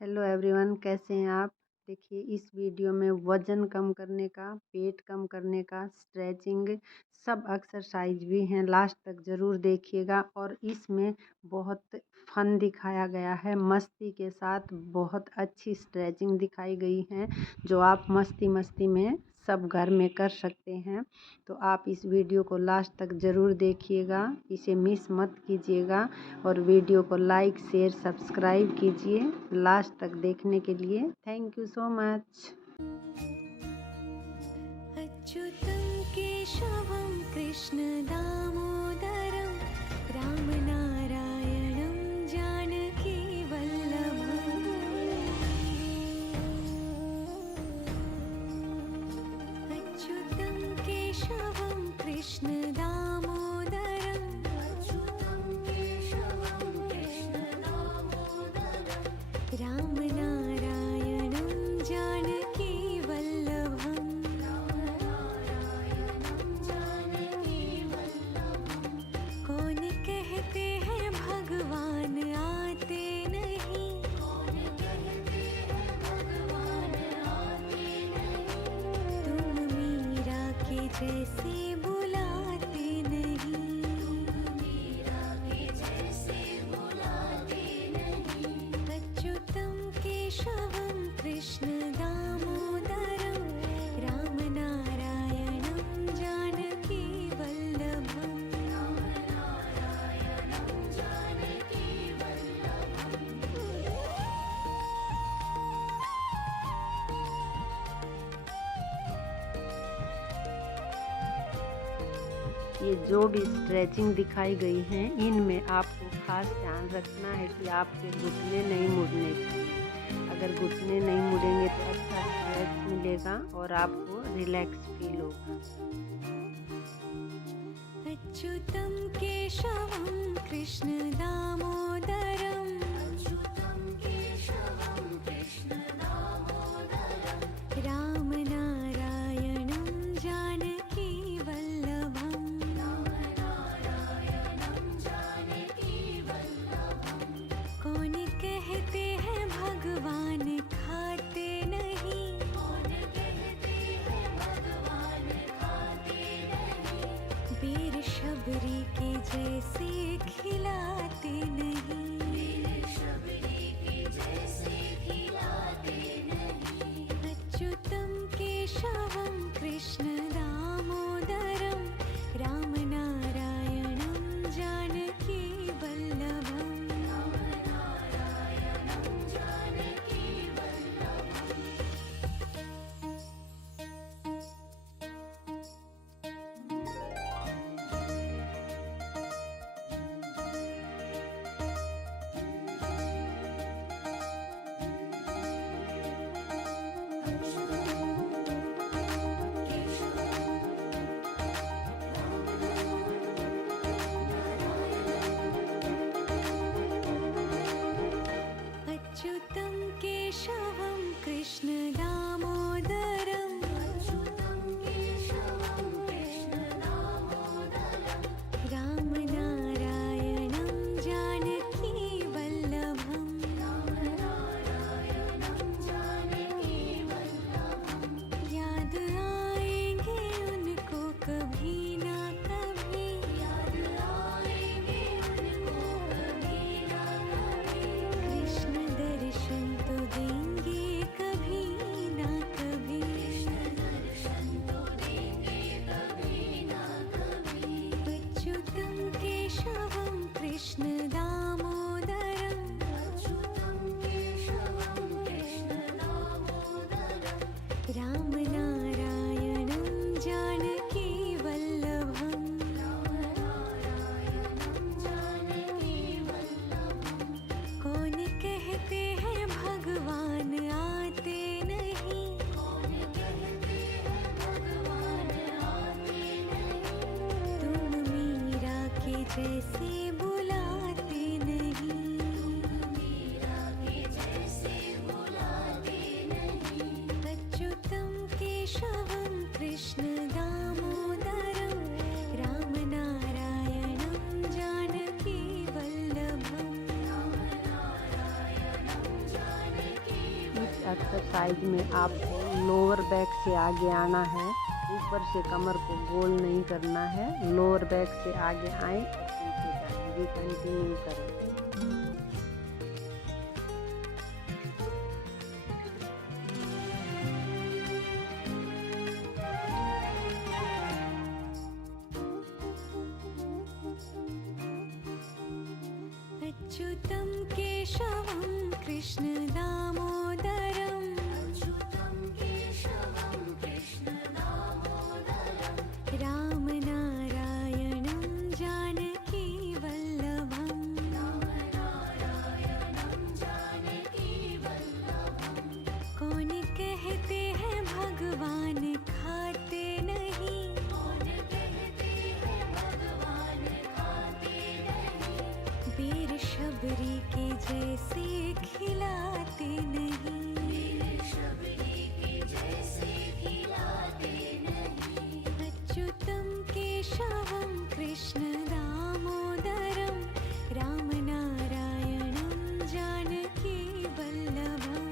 Hello everyone, कैसे हैं आप। देखिए इस वीडियो में वज़न कम करने का, पेट कम करने का, स्ट्रेचिंग सब एक्सरसाइज भी हैं। लास्ट तक ज़रूर देखिएगा और इसमें बहुत फन दिखाया गया है। मस्ती के साथ बहुत अच्छी स्ट्रेचिंग दिखाई गई है जो आप मस्ती मस्ती में सब घर में कर सकते हैं। तो आप इस वीडियो को लास्ट तक ज़रूर देखिएगा, इसे मिस मत कीजिएगा और वीडियो को लाइक शेयर सब्सक्राइब कीजिए लास्ट तक देखने के लिए। Thank you so much. अच्युतं केशवं कृष्ण दामोदरं रामनारायणं जानकी वल्लभम्। अच्युतं केशवं कृष्ण दामोदरं रामनारायणं जानकी वल्लभम्। कौन कहते हैं भगवान आते नहीं, तुम मीरा के जैसे बुलाते नहीं। अच्युतं केशवं कृष्ण दामोदरं रामनारायणं जानकी वल्लभम्। ये जो भी स्ट्रेचिंग दिखाई गई है इनमें आपको खास ध्यान रखना है कि आपके घुटने नहीं मुड़ने चाहिए। अगर घुटने नहीं मुड़ेंगे तो अच्छा स्ट्रेच मिलेगा और आपको रिलैक्स फील होगा। अच्युतं केशवं कृष्ण दामोदरं रामनारायणं जानकी वल्लभम्। कौन कहते हैं भगवान खाते नहीं, बेर शबरी के जैसे खिलाते नहीं। एक्सरसाइज में आपको लोअर बैक से आगे आना है, ऊपर से कमर को गोल नहीं करना है। लोअर बैक से आगे आए, पीछे जाएंगे, कंटिन्यू करें। अच्युतं केशवं कृष्ण दामोदरम् रामनारायणं जानकी वल्लभम् कौन कहते हैं भगवान खाते नहीं, बेर शबरी के जैसे खिलाते नहीं। अच्युतं केशवं कृष्ण दामोदरं रामनारायणं जानकी वल्लभम्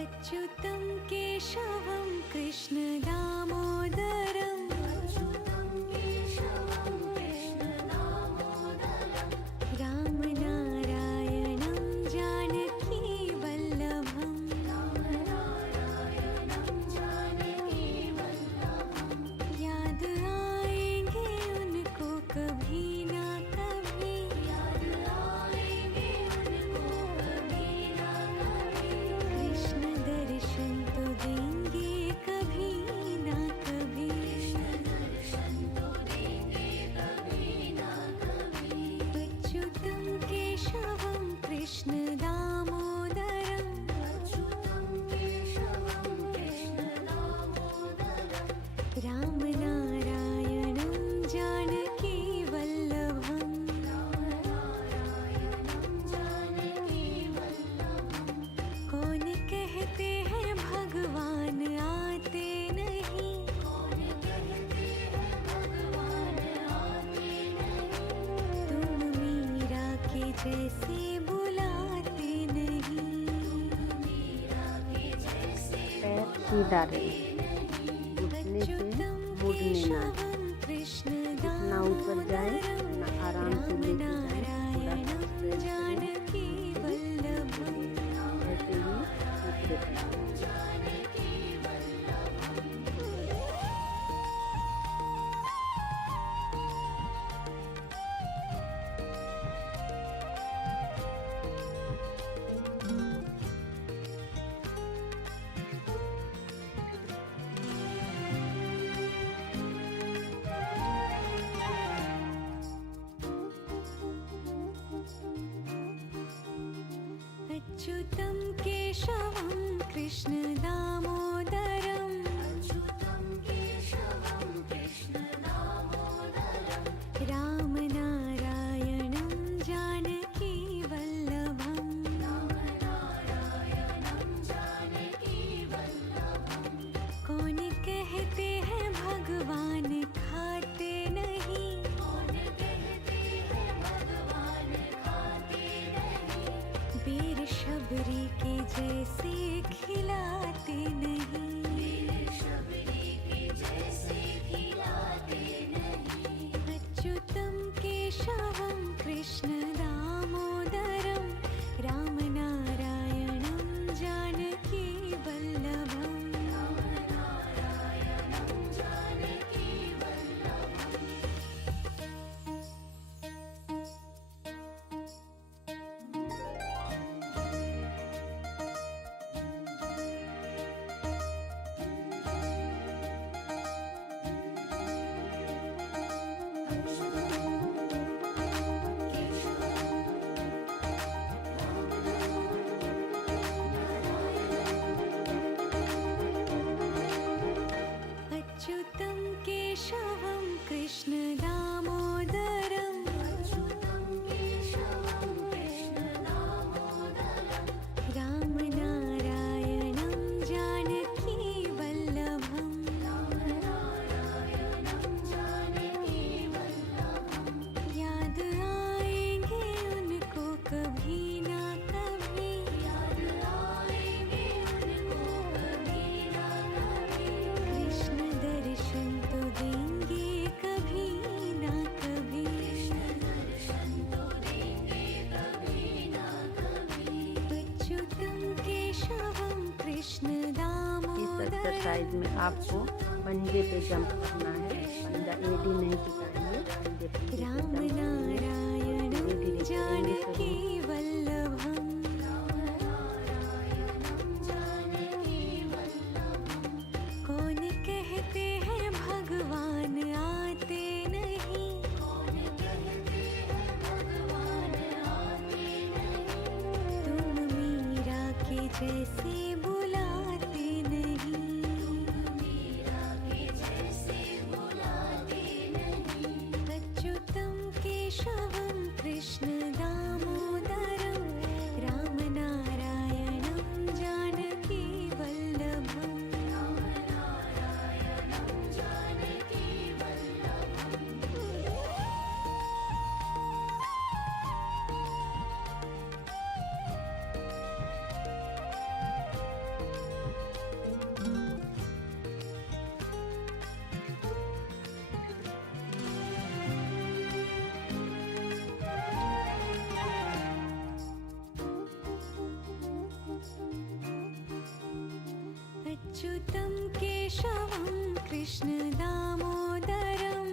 अच्युतं केशवं कृष्ण दामोदरम् रामनारायणं जानकी वल्लभम् याद आएंगे उनको कभी ना कभी, कृष्ण दर्शन तो देंगे कभी ना कभी। अच्युतं केशवं कृष्ण दामोदरम् रामनारायणं जानकी वल्लभम् कौन कहते हैं भगवान आते नहीं, तुम मीरा के जैसे बुलाते नहीं। पैर सीधा रहे, घुटने से अच्युतं मुड़ने ना दें। केशवं कृष्ण जितना ऊपर जाए उतना आराम से लेके जाए। थोड़ा सा स्ट्रेच करें, जानकी वल्लभम् ऐसे ही ऊपर जाए। अच्युतं केशवं कृष्ण दामोदरम् रामनारायणं जानकी वल्लभम् कौन कहते हैं भगवान खाते नहीं, बेर शबरी के जैसे खिलाते नहीं। अच्युतं केशवं कृष्ण दामोदरं रामनारायणं जानकी वल्लभम् एक्सरसाइज में आपको पंजे पे जंप करना है। पंजा एडी नहीं टिकाएंगे, पंजे पे राम जंप नारायणं धीरे धीरे जानकी वल्लभम् कौन कहते हैं भगवान आते नहीं तुम मीरा के जैसे बुलाते नहीं अच्युतं केशवं कृष्ण दामोदरं रामनारायणं जानकी वल्लभम् अच्युतं केशवं कृष्ण दामोदरं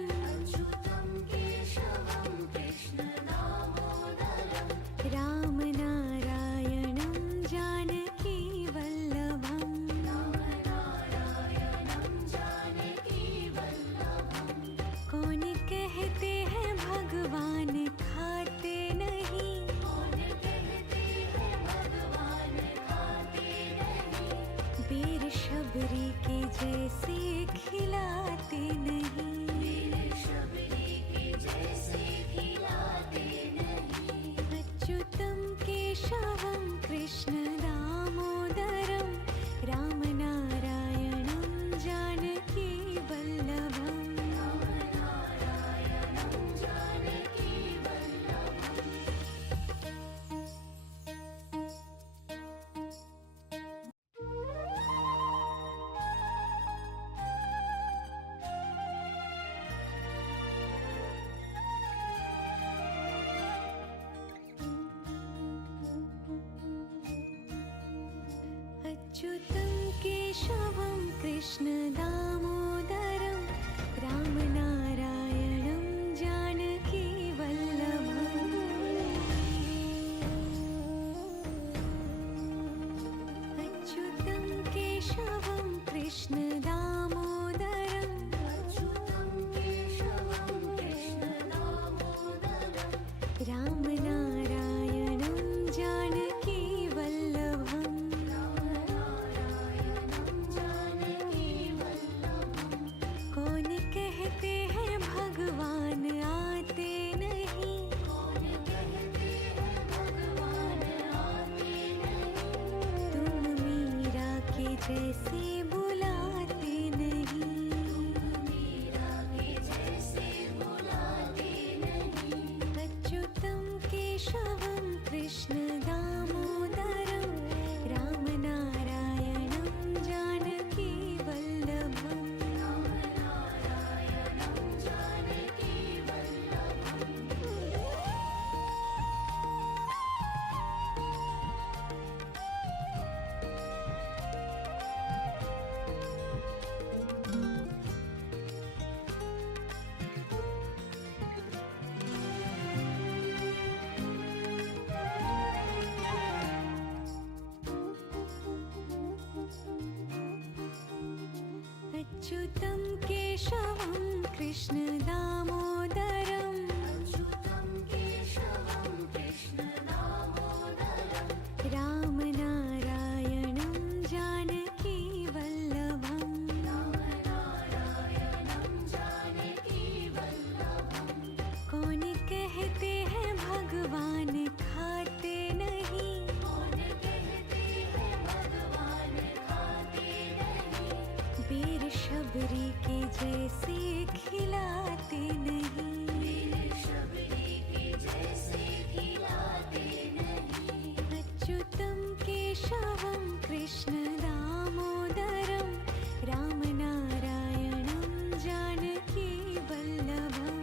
रामनारायणं जानकी वल्लभम् कौन कहते हैं भगवान खाते नहीं वीर शबरी के जैसे खिलाते नहीं अच्युतं केशवं कृष्ण दामोदरं रामनारायणं जानकी वल्लभम् अच्युतं केशवं कृष्ण दामोदरं रामनारायणं जानकी वल्लभम् अच्युतं केशवं कृष्ण दामोदरं रामनारायणं जानकी वल्लभम् कौन कहते हैं भगवान आते नहीं तुम मीरा के जैसे बुलाते नहीं अच्युतं केशवं कृष्ण दामोदरं रामनारायणं जानकी वल्लभम् अच्युतं केशवं कृष्ण दामोदरं रामनारायणं जानकी वल्लभम् कौन कहते हैं भगवान खाते नहीं वीर शबरी के जैसे खिलाते नहीं अच्युतं केशवं कृष्ण दामोदरं रामनारायणं जानकी वल्लभम्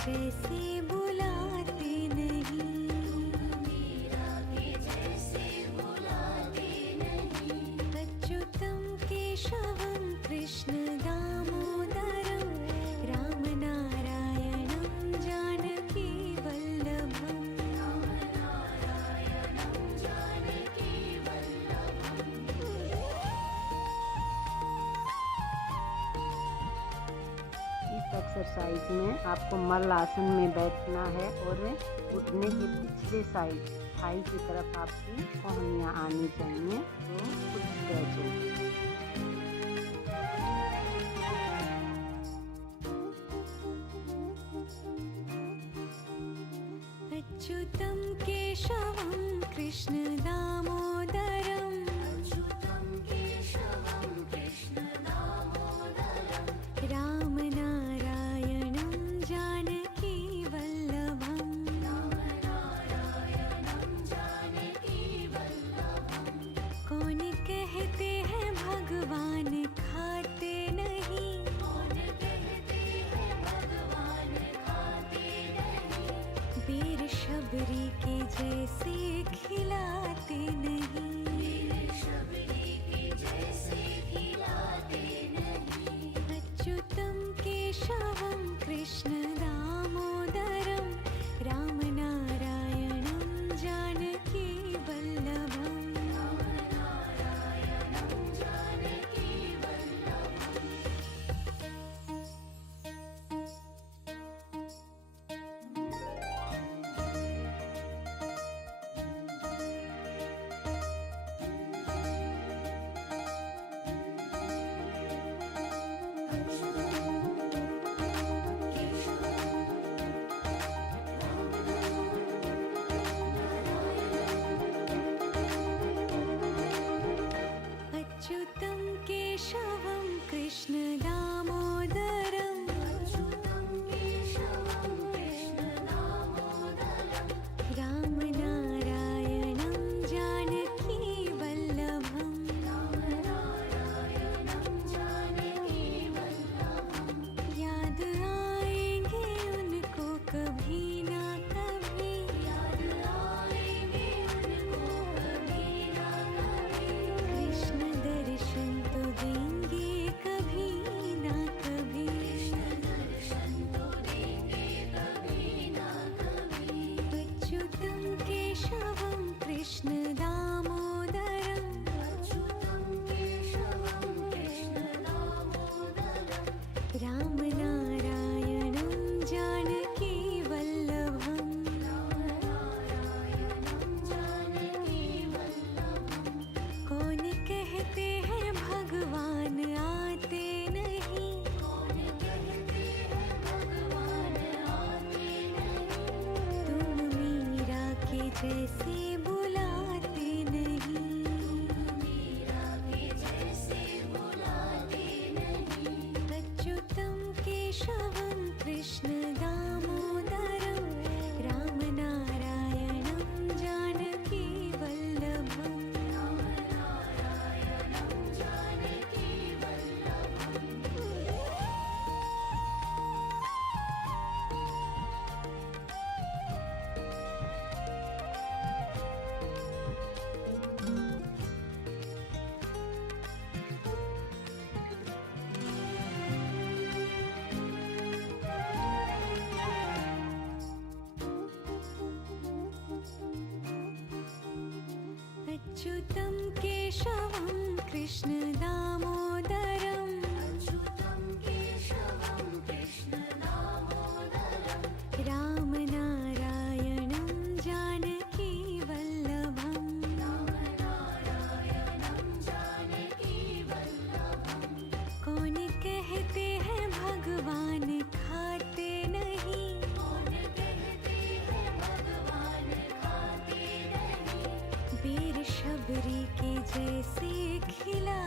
जैसे बुलाते नहीं। अच्युतं केशवं कृष्ण दामोदरं रामनारायणं जानकी वल्लभम्। इस एक्सरसाइज में आपको मल्ल आसन में बैठना है और घुटने की पिछले साइड थाई की तरफ आपकी कोहनियाँ आनी चाहिए, तो कुछ स्ट्रेच होगी। अच्युतं केशवं कृष्ण दामोदरं रामनारायणं जानकी वल्लभम्। कौन कहते हैं भगवान खाते नहीं। वीर शबरी के जैसे खिलाते नहीं। अच्युतं केशवं कृष्ण दामोदरं रामनारायणं जानकी वल्लभम्। अच्युतं केशवं कृष्ण दामोदरं रामनारायणं जानकी वल्लभम्। याद आएंगे उनको कभी ना कभी। कृष्ण दर्शन तो देंगे कभी ना कभी। अच्युतं केशवं कृष्ण दामोदरं रामनारायणं जानकी वल्लभम्। कौन कहते हैं भगवान आते नहीं। तुम मीरा के जैसे बुलाते नहीं। अच्युतं केशवं कृष्ण दामोदरं रामनारायणं जानकी वल्लभम्। अच्युतं केशवं कृष्ण दामोदरं रामनारायणं जानकी वल्लभम्। कौन कहते हैं भगवान खाते नहीं। वीर शबरी के जैसे खिला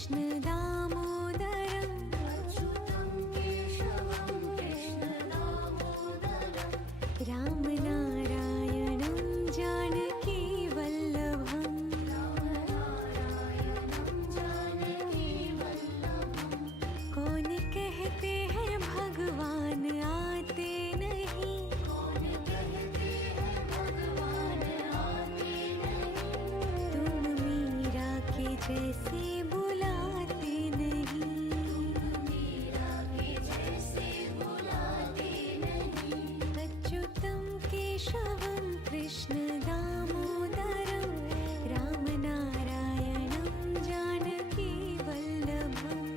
कृष्ण दामोदरम् अच्युतं केशवं कृष्ण दामोदरम् राम नारायणं जानकी वल्लभम् कौन कहते हैं भगवान आते नहीं कौन कहते हैं भगवान आते नहीं तुम मीरा के जैसे बुलाते नहीं मीरा के जैसे बुलाते नहीं अच्युतं केशवं कृष्ण दामोदरं राम नारायणं जानकी वल्लभम्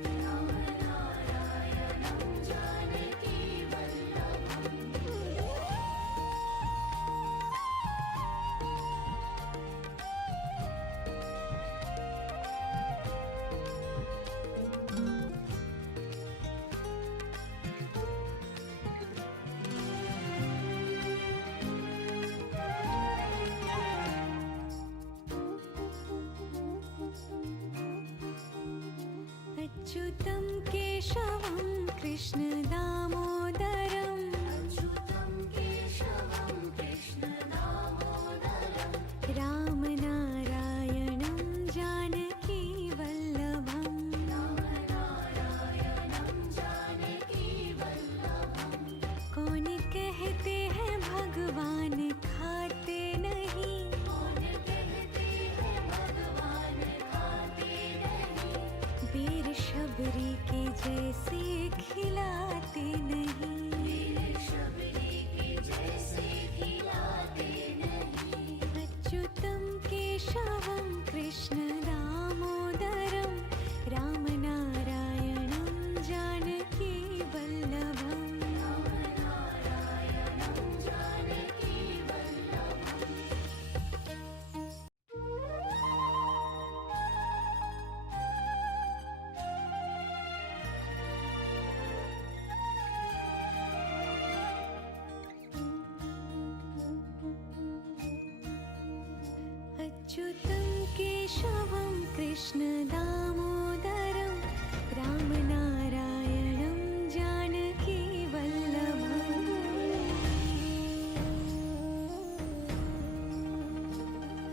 अच्युतं केशवं कृष्ण दामोदरम् अच्युतं केशवं कृष्ण दामोदरम् राम नारायणं जानकी वल्लभम् राम नारायणं जानकी वल्लभम् कौन कहते हैं भगवान खाते नहीं कौन कहते हैं भगवान खाते नहीं वीर शबरी के जैसे खिलाते नहीं वीर शबरी के जैसे खिलाते नहीं अच्युतं केशवं कृष्ण दामोदरं राम नारायणं जानकी वल्लभम् राम नारायणं जानकी वल्लभम् अच्युतं केशवं कृष्ण दामोदरं राम नारायणं जानकी वल्लभम्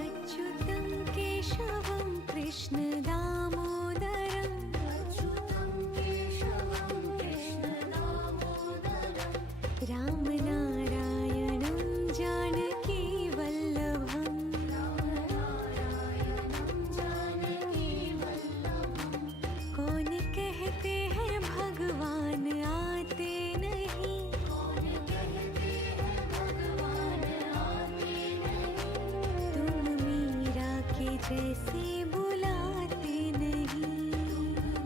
अच्युतं केशवं कृष्ण दामोदरम् अच्युतं केशवं कृष्ण दामोदरम् राम नारायणं जानकी वल्लभम् कौन कहते हैं भगवान आते नहीं कौन कहते हैं भगवान आते नहीं तुम मीरा के जैसे बुलाते नहीं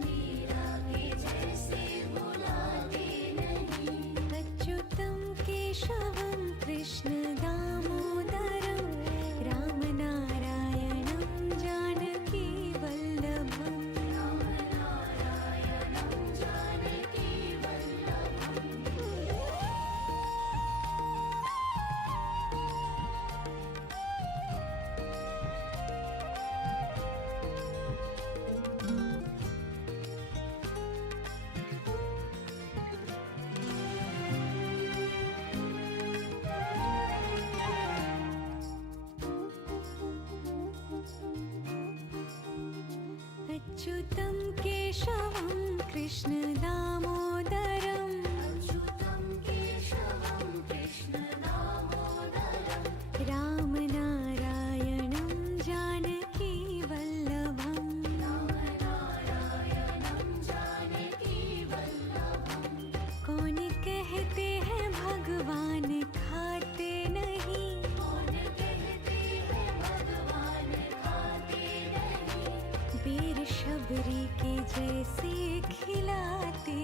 मीरा के जैसे बुलाते नहीं अच्युतं केशवं कृष्ण दामोदरं राम नारायणं जानकी वल्लभम् अच्युतं केशवं कृष्ण दामोदरम् अच्युतं केशवं कृष्ण दामोदरम् राम नारायणं जानकी वल्लभम् राम नारायणं जानकी वल्लभम् कौन कहते हैं भगवान खाते नहीं कौन कहते हैं भगवान खाते नहीं वीर शबरी के जैसे खिलाते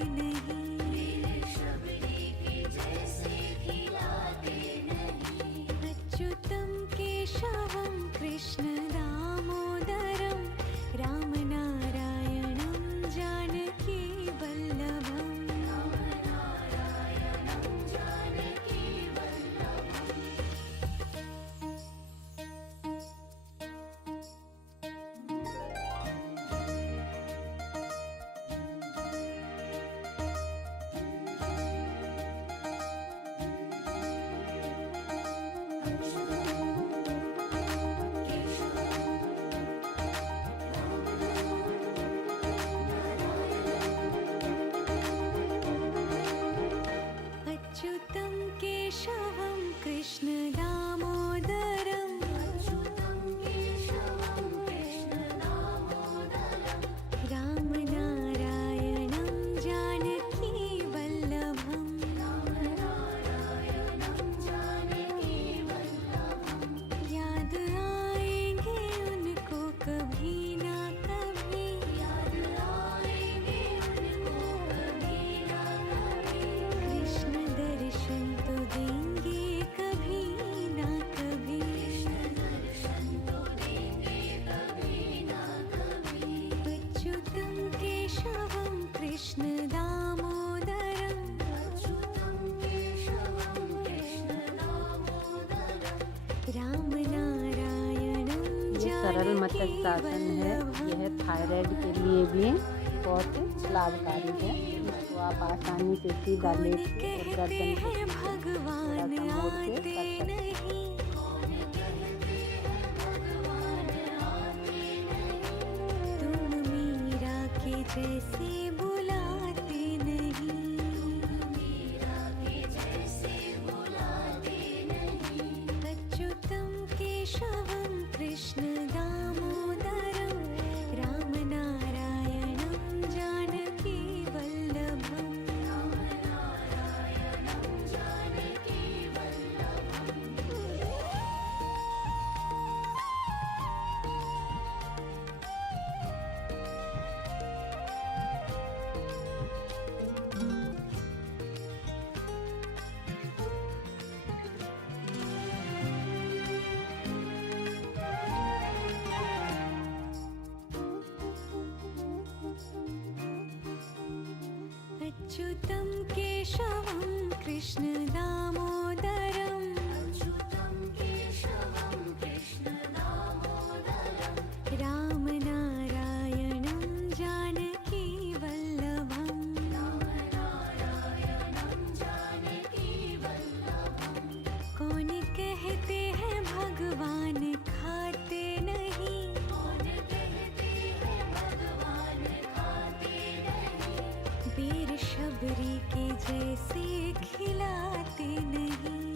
मत्स्यासन है, यह थायराइड के लिए भी बहुत लाभकारी है। इसको आप आसानी से सीधा लेट के और गर्दन को थोड़ा सा मोड़ के कर सकते हैं। जैसे बुलाते नहीं, अच्युतं केशवं कृष्ण दामोदरं रामनारायणं जानकी वल्लभम्। अच्युतं केशवं कृष्ण दामोदरं रामनारायणं जानकी वल्लभम्। कौन कहते हैं भगवान खाते नहीं, वीर शबरी के जैसे खिलाते नहीं,